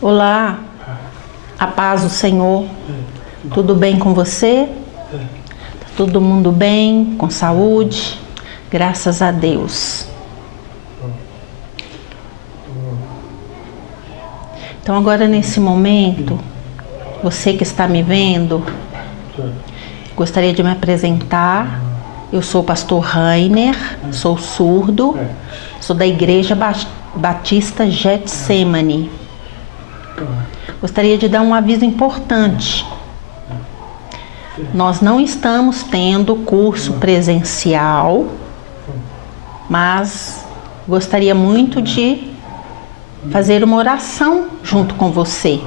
Olá, a paz do Senhor. Tudo bem com você? Tá todo mundo bem, com saúde? Graças a Deus. Então agora nesse momento, você que está me vendo, gostaria de me apresentar. Eu sou o pastor Rainer, sou surdo, sou da Igreja Batista Getsemane. Gostaria de dar um aviso importante. Nós não estamos tendo curso presencial, mas gostaria muito de fazer uma oração junto com você.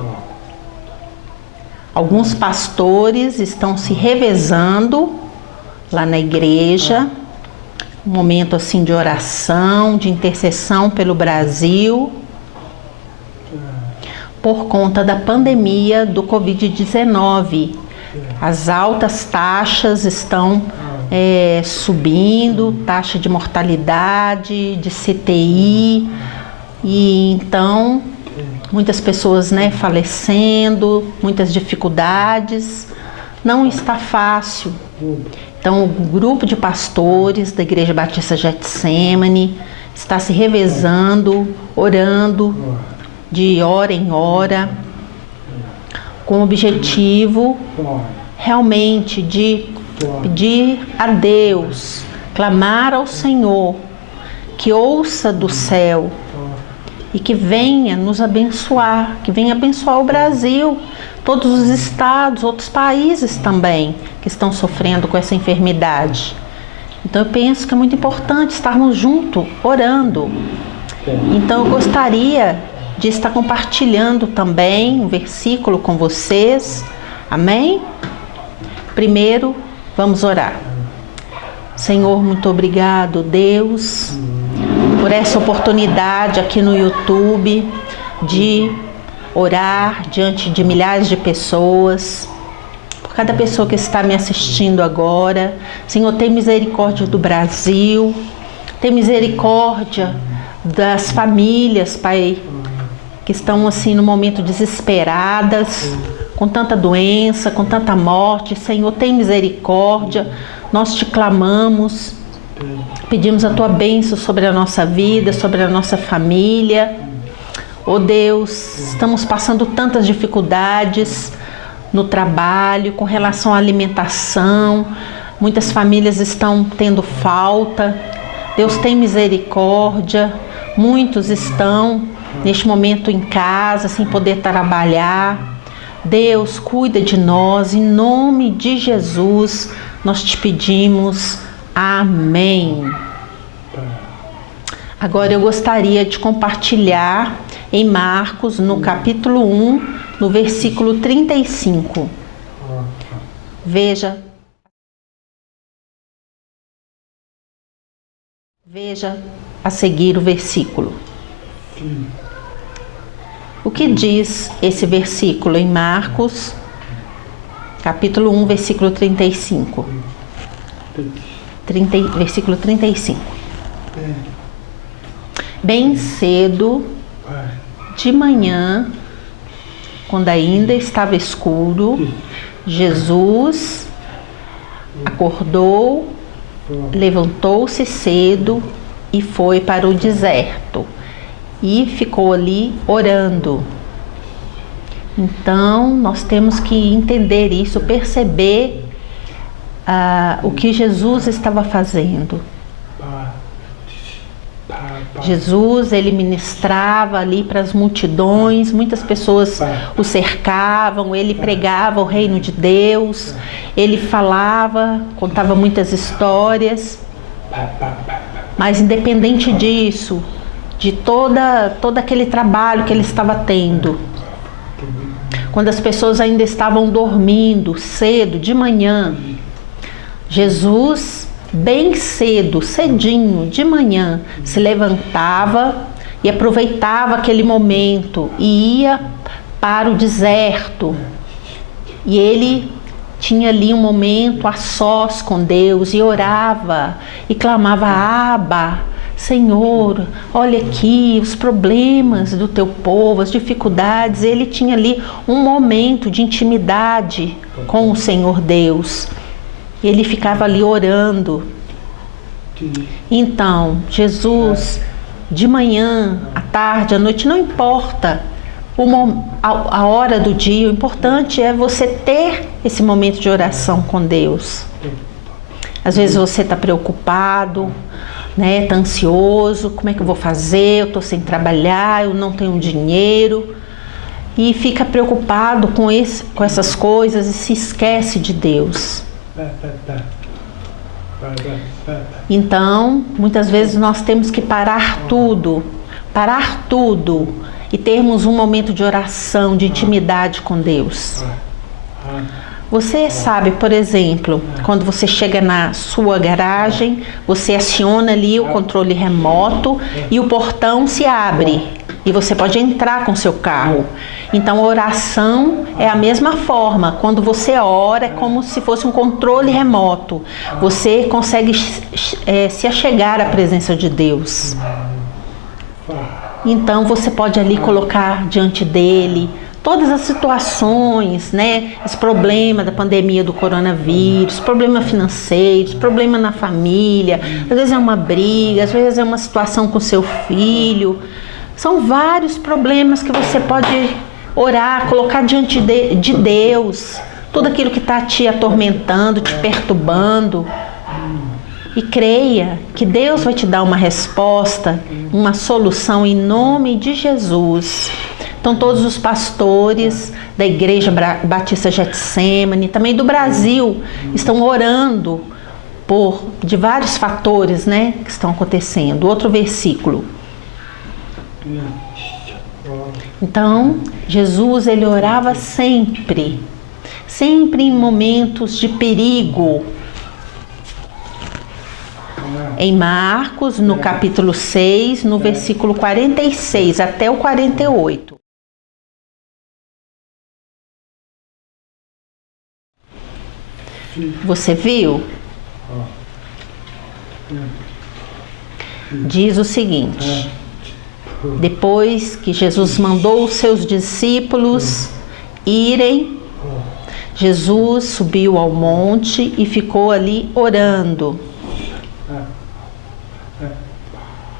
Alguns pastores estão se revezando lá na igreja, um momento assim de oração, de intercessão pelo Brasil, por conta da pandemia do Covid-19. As altas taxas estão subindo, taxa de mortalidade, de CTI, e então muitas pessoas falecendo, muitas dificuldades, não está fácil. Então o grupo de pastores da Igreja Batista Getsemane está se revezando, orando de hora em hora, com o objetivo realmente de pedir a Deus, clamar ao Senhor, que ouça do céu e que venha nos abençoar, que venha abençoar o Brasil, todos os estados, outros países também que estão sofrendo com essa enfermidade. Então eu penso que é muito importante estarmos juntos, orando. Então eu gostaria de estar compartilhando também um versículo com vocês. Amém? Primeiro, vamos orar. Senhor, muito obrigado, Deus, por essa oportunidade aqui no YouTube de orar diante de milhares de pessoas, por cada pessoa que está me assistindo agora. Senhor, tem misericórdia do Brasil, tem misericórdia das famílias, Pai, que estão assim no momento desesperadas, com tanta doença, com tanta morte. Senhor, tem misericórdia. Nós te clamamos, pedimos a tua bênção sobre a nossa vida, sobre a nossa família. Oh Deus, estamos passando tantas dificuldades no trabalho, com relação à alimentação. Muitas famílias estão tendo falta. Deus, tem misericórdia. Muitos estão neste momento em casa, sem poder trabalhar. Deus, cuida de nós, em nome de Jesus, nós te pedimos. Amém. Agora eu gostaria de compartilhar em Marcos, no capítulo 1, no versículo 35. Veja a seguir o versículo. O que diz esse versículo em Marcos, capítulo 1, versículo 35? Versículo 35. Bem cedo, de manhã, quando ainda estava escuro, Jesus acordou, levantou-se cedo e foi para o deserto. E ficou ali orando. Então, nós temos que entender isso, perceber o que Jesus estava fazendo. Jesus, ele ministrava ali para as multidões, muitas pessoas o cercavam, ele pregava o reino de Deus, ele falava, contava muitas histórias. Mas independente disso, de todo aquele trabalho que ele estava tendo, quando as pessoas ainda estavam dormindo, cedo, de manhã, Jesus, bem cedo, cedinho, de manhã, se levantava e aproveitava aquele momento e ia para o deserto. E ele tinha ali um momento a sós com Deus e orava e clamava: Abba, Senhor, olha aqui os problemas do teu povo, as dificuldades. Ele tinha ali um momento de intimidade com o Senhor Deus. Ele ficava ali orando. Então, Jesus, de manhã, à tarde, à noite, não importa a hora do dia, o importante é você ter esse momento de oração com Deus. Às vezes você está preocupado, né? Está ansioso, como é que eu vou fazer? Eu estou sem trabalhar, eu não tenho dinheiro. E fica preocupado com essas coisas e se esquece de Deus. Então, muitas vezes nós temos que parar tudo e termos um momento de oração, de intimidade com Deus. Você sabe, por exemplo, quando você chega na sua garagem, você aciona ali o controle remoto e o portão se abre e você pode entrar com seu carro. Então a oração é a mesma forma. Quando você ora, é como se fosse um controle remoto. Você consegue se achegar à presença de Deus. Então você pode ali colocar diante dele todas as situações, né? Esse problema da pandemia do coronavírus, problema financeiro, problema na família, às vezes é uma briga, às vezes é uma situação com seu filho. São vários problemas que você pode orar, colocar diante de Deus, tudo aquilo que está te atormentando, te perturbando. E creia que Deus vai te dar uma resposta, uma solução em nome de Jesus. Então todos os pastores da Igreja Batista Getsemane, também do Brasil, estão orando de vários fatores, né, que estão acontecendo. Outro versículo. Então, Jesus, ele orava sempre em momentos de perigo. Em Marcos, no capítulo 6, no versículo 46 até o 48. Você viu? Diz o seguinte: depois que Jesus mandou os seus discípulos irem, Jesus subiu ao monte e ficou ali orando.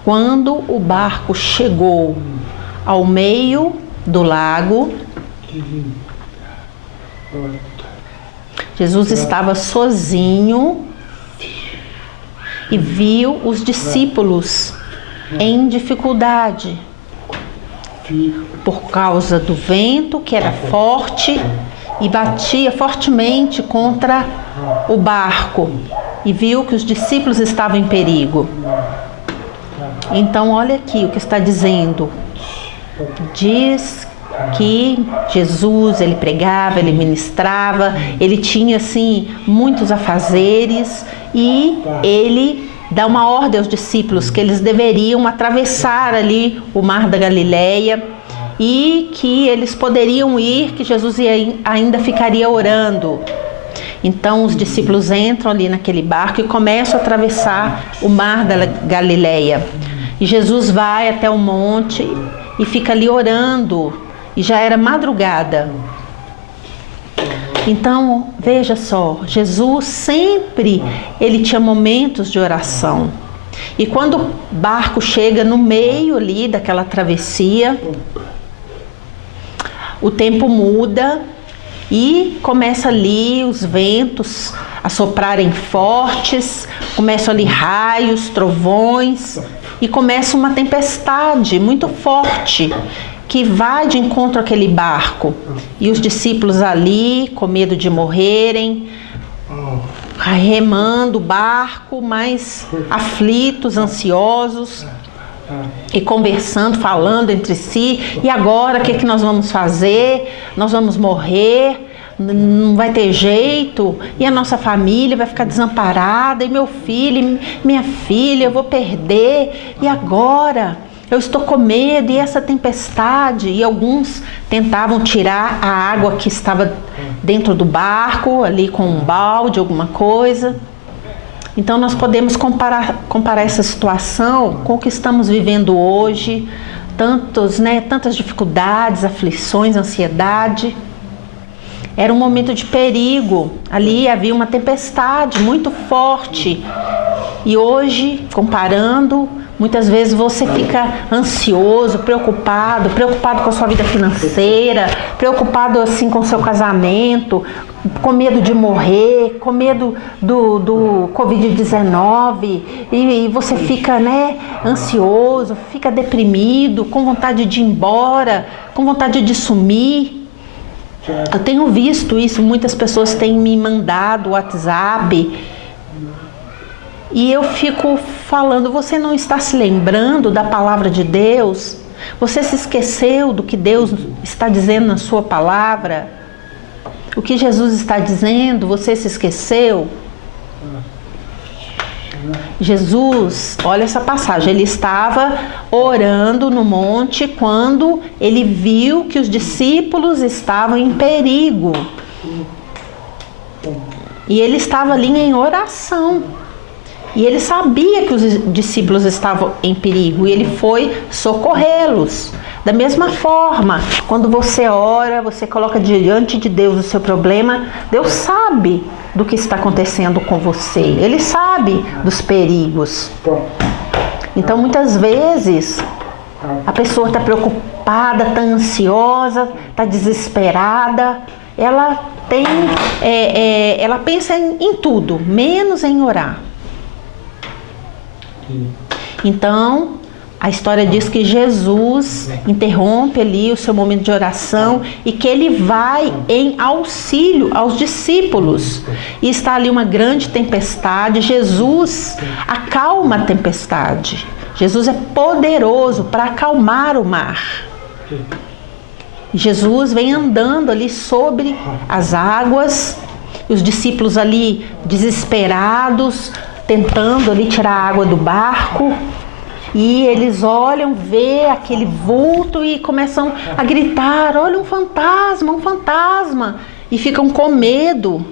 Quando o barco chegou ao meio do lago, Jesus estava sozinho e viu os discípulos em dificuldade por causa do vento que era forte e batia fortemente contra o barco, e viu que os discípulos estavam em perigo. Então olha aqui o que está dizendo. Diz que Jesus, ele pregava, ele ministrava, ele tinha assim muitos afazeres, e ele dá uma ordem aos discípulos que eles deveriam atravessar ali o mar da Galileia e que eles poderiam ir, que Jesus ainda ficaria orando. Então os discípulos entram ali naquele barco e começam a atravessar o mar da Galileia. E Jesus vai até o monte e fica ali orando, e já era madrugada. Então, veja só, Jesus sempre, ele tinha momentos de oração. E quando o barco chega no meio ali daquela travessia, o tempo muda e começa ali os ventos a soprarem fortes, começam ali raios, trovões, e começa uma tempestade muito forte que vai de encontro àquele barco. E os discípulos ali, com medo de morrerem, remando o barco, mas aflitos, ansiosos, e conversando, falando entre si. E agora, o que é que nós vamos fazer? Nós vamos morrer? Não vai ter jeito? E a nossa família vai ficar desamparada? E meu filho, minha filha, eu vou perder? E agora? Eu estou com medo, e essa tempestade? E alguns tentavam tirar a água que estava dentro do barco, ali com um balde, alguma coisa. Então nós podemos comparar essa situação com o que estamos vivendo hoje, tantas dificuldades, aflições, ansiedade. Era um momento de perigo, ali havia uma tempestade muito forte. E hoje, comparando, muitas vezes você fica ansioso, preocupado com a sua vida financeira, preocupado assim com o seu casamento, com medo de morrer, com medo do Covid-19, e você fica, ansioso, fica deprimido, com vontade de ir embora, com vontade de sumir. Eu tenho visto isso, muitas pessoas têm me mandado WhatsApp, e eu fico falando, você não está se lembrando da palavra de Deus? Você se esqueceu do que Deus está dizendo na sua palavra? O que Jesus está dizendo, você se esqueceu? Jesus, olha essa passagem, ele estava orando no monte quando ele viu que os discípulos estavam em perigo. E ele estava ali em oração. E ele sabia que os discípulos estavam em perigo e ele foi socorrê-los. Da mesma forma, quando você ora, você coloca diante de Deus o seu problema, Deus sabe do que está acontecendo com você. Ele sabe dos perigos. Então, muitas vezes, a pessoa está preocupada, está ansiosa, está desesperada. Ela pensa em tudo, menos em orar. Então, a história diz que Jesus interrompe ali o seu momento de oração e que ele vai em auxílio aos discípulos. E está ali uma grande tempestade. Jesus acalma a tempestade. Jesus é poderoso para acalmar o mar. Jesus vem andando ali sobre as águas. E os discípulos ali desesperados, tentando ali tirar a água do barco. E eles olham, vê aquele vulto e começam a gritar, olha um fantasma, e ficam com medo.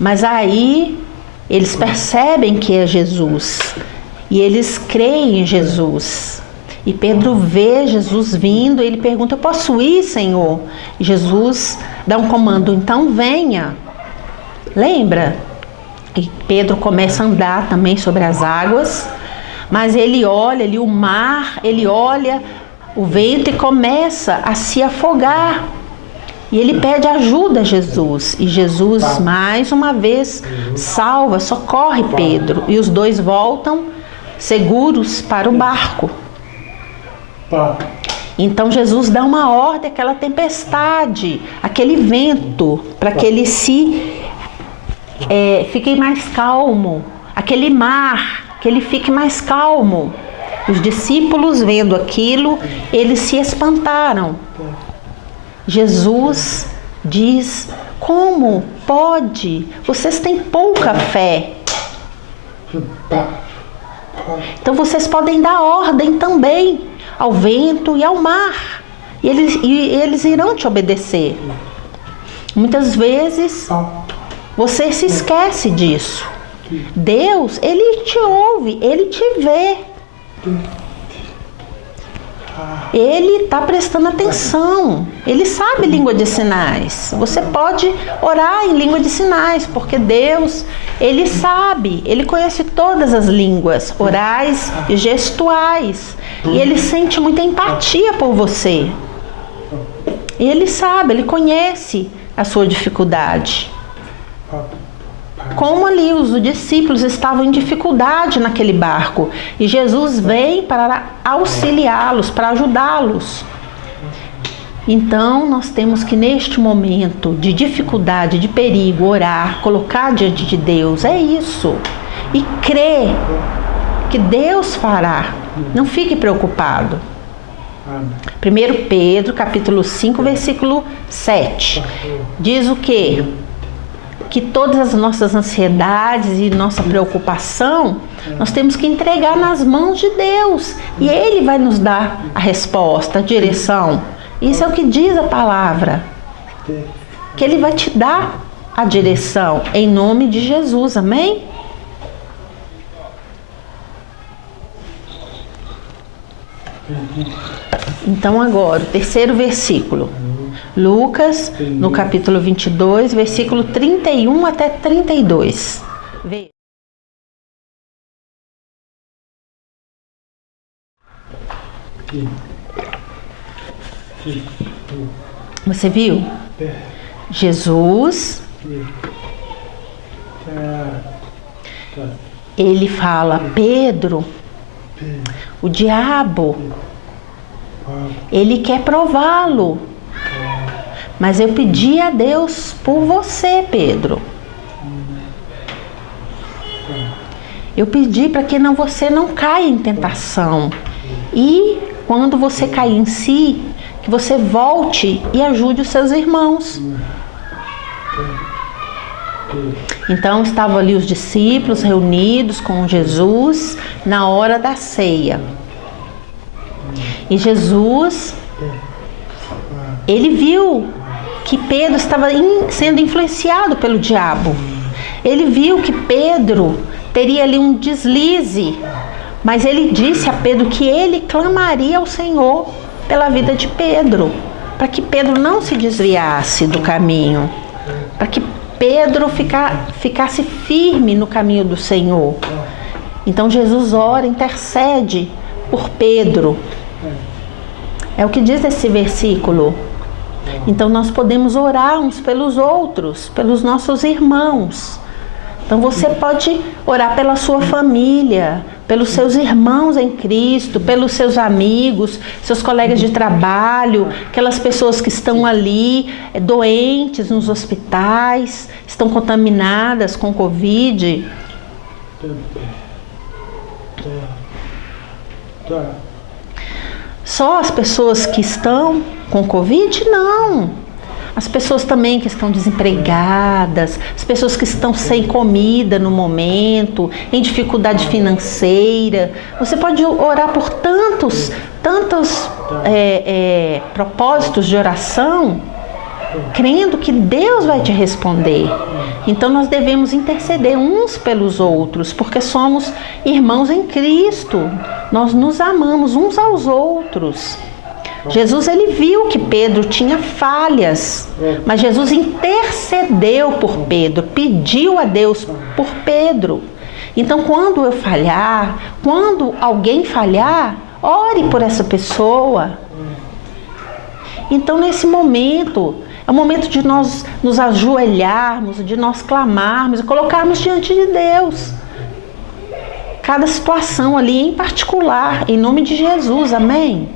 Mas aí eles percebem que é Jesus e eles creem em Jesus. E Pedro vê Jesus vindo e ele pergunta, eu posso ir, Senhor? E Jesus dá um comando, então venha. Lembra? E Pedro começa a andar também sobre as águas, mas ele olha ali o mar, ele olha o vento e começa a se afogar. E ele pede ajuda a Jesus. E Jesus, mais uma vez, salva, socorre Pedro. E os dois voltam seguros para o barco. Então Jesus dá uma ordem àquela tempestade, aquele vento, para que ele fique mais calmo, aquele mar, que ele fique mais calmo. Os discípulos, vendo aquilo, eles se espantaram. Jesus diz, como pode? Vocês têm pouca fé. Então vocês podem dar ordem também ao vento e ao mar. E eles irão te obedecer. Muitas vezes você se esquece disso. Deus, ele te ouve, ele te vê. Ele está prestando atenção. Ele sabe língua de sinais. Você pode orar em língua de sinais, porque Deus, ele sabe, ele conhece todas as línguas, orais e gestuais. E ele sente muita empatia por você. Ele sabe, ele conhece a sua dificuldade. Como ali os discípulos estavam em dificuldade naquele barco e Jesus vem para auxiliá-los, para ajudá-los. Então nós temos que neste momento de dificuldade, de perigo, orar, colocar diante de Deus, é isso. E crer que Deus fará, não fique preocupado. 1 Pedro capítulo 5, versículo 7, diz o quê? Que todas as nossas ansiedades e nossa preocupação, nós temos que entregar nas mãos de Deus. E Ele vai nos dar a resposta, a direção. Isso é o que diz a palavra. Que Ele vai te dar a direção, em nome de Jesus, amém? Então agora, o terceiro versículo. Lucas, no capítulo 22, versículo 31 até 32. Veja. Você viu? Jesus, ele fala, Pedro, o diabo, ele quer prová-lo. Mas eu pedi a Deus por você, Pedro. Eu pedi para que você não caia em tentação. E quando você cair em si, que você volte e ajude os seus irmãos. Então estavam ali os discípulos reunidos com Jesus na hora da ceia. E Jesus, ele viu que Pedro estava sendo influenciado pelo diabo. Ele viu que Pedro teria ali um deslize, mas ele disse a Pedro que ele clamaria ao Senhor pela vida de Pedro, para que Pedro não se desviasse do caminho, para que Pedro ficasse firme no caminho do Senhor. Então Jesus ora, intercede por Pedro. É o que diz esse versículo. Então nós podemos orar uns pelos outros, pelos nossos irmãos. Então você pode orar pela sua família, pelos seus irmãos em Cristo, pelos seus amigos, seus colegas de trabalho, aquelas pessoas que estão ali doentes nos hospitais, estão contaminadas com Covid. Só as pessoas que estão com Covid? Não. As pessoas também que estão desempregadas, as pessoas que estão sem comida no momento, em dificuldade financeira. Você pode orar por tantos propósitos de oração, crendo que Deus vai te responder. Então nós devemos interceder uns pelos outros, porque somos irmãos em Cristo. Nós nos amamos uns aos outros. Jesus, ele viu que Pedro tinha falhas, mas Jesus intercedeu por Pedro, pediu a Deus por Pedro. Então quando eu falhar, quando alguém falhar, ore por essa pessoa. Então nesse momento, é o momento de nós nos ajoelharmos, de nós clamarmos e colocarmos diante de Deus cada situação ali em particular, em nome de Jesus, amém?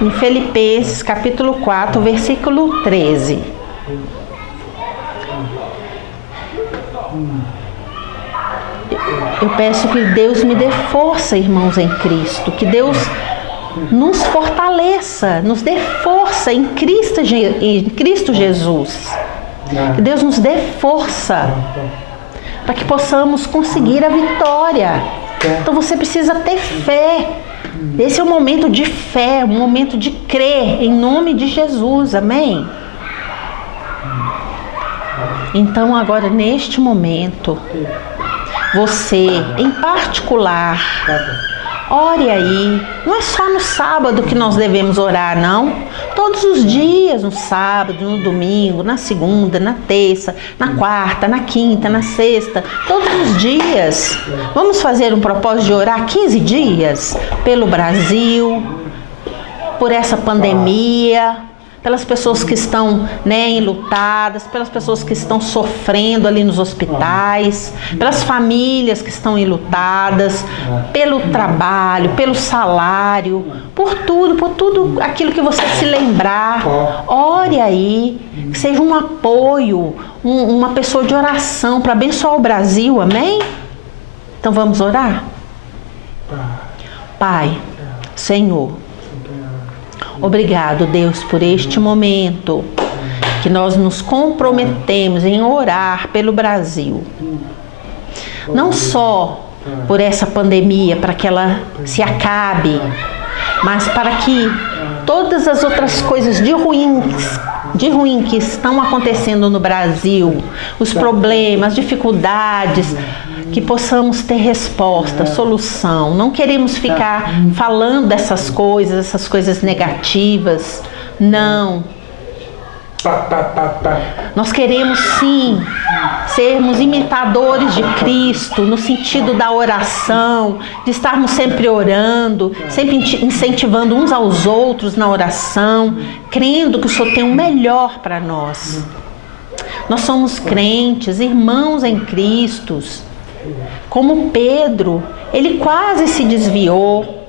Em Filipenses capítulo 4, versículo 13. Eu peço que Deus me dê força, irmãos em Cristo, que Deus nos fortaleça, nos dê força em Cristo Jesus. Que Deus nos dê força para que possamos conseguir a vitória. Então você precisa ter fé. Esse é o momento de fé, o momento de crer em nome de Jesus, amém? Então agora neste momento, você em particular, ore aí. Não é só no sábado que nós devemos orar, não. Todos os dias, no sábado, no domingo, na segunda, na terça, na quarta, na quinta, na sexta, todos os dias. Vamos fazer um propósito de orar 15 dias pelo Brasil, por essa pandemia, pelas pessoas que estão enlutadas, pelas pessoas que estão sofrendo ali nos hospitais, pelas famílias que estão enlutadas, pelo trabalho, pelo salário, por tudo aquilo que você se lembrar. Ore aí, que seja um apoio, uma pessoa de oração para abençoar o Brasil, amém? Então vamos orar? Pai, Senhor, obrigado, Deus, por este momento que nós nos comprometemos em orar pelo Brasil. Não só por essa pandemia, para que ela se acabe, mas para que todas as outras coisas de ruim que estão acontecendo no Brasil, os problemas, dificuldades, que possamos ter resposta, solução. Não queremos ficar falando dessas coisas, essas coisas negativas. Não. Nós queremos sim sermos imitadores de Cristo, no sentido da oração, de estarmos sempre orando, sempre incentivando uns aos outros na oração, crendo que o Senhor tem o melhor para nós. Nós somos crentes, irmãos em Cristo. Como Pedro, ele quase se desviou.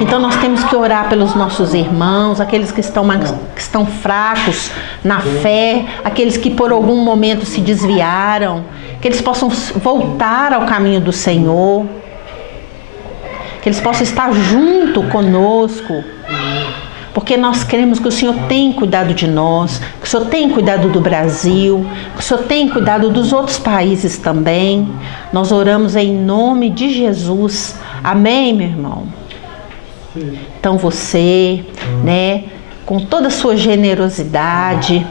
Então nós temos que orar pelos nossos irmãos, aqueles que estão fracos na fé, aqueles que por algum momento se desviaram, que eles possam voltar ao caminho do Senhor, que eles possam estar junto conosco, porque nós queremos que o Senhor tenha cuidado de nós, que o Senhor tenha cuidado do Brasil, que o Senhor tenha cuidado dos outros países também. Nós oramos em nome de Jesus. Amém, meu irmão? Então você, com toda a sua generosidade,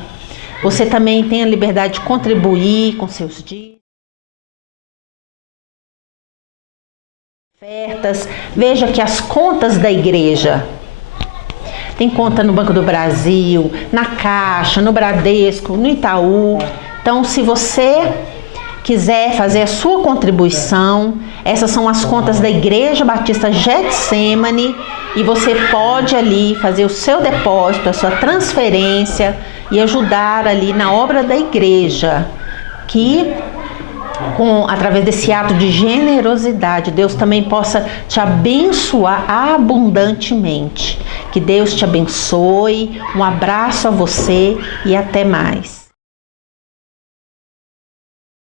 você também tem a liberdade de contribuir com seus dias, ofertas. Veja que as contas da igreja, tem conta no Banco do Brasil, na Caixa, no Bradesco, no Itaú. Então, se você quiser fazer a sua contribuição, essas são as contas da Igreja Batista Getsemane, e você pode ali fazer o seu depósito, a sua transferência e ajudar ali na obra da igreja, que através desse ato de generosidade, Deus também possa te abençoar abundantemente. Que Deus te abençoe, um abraço a você e até mais.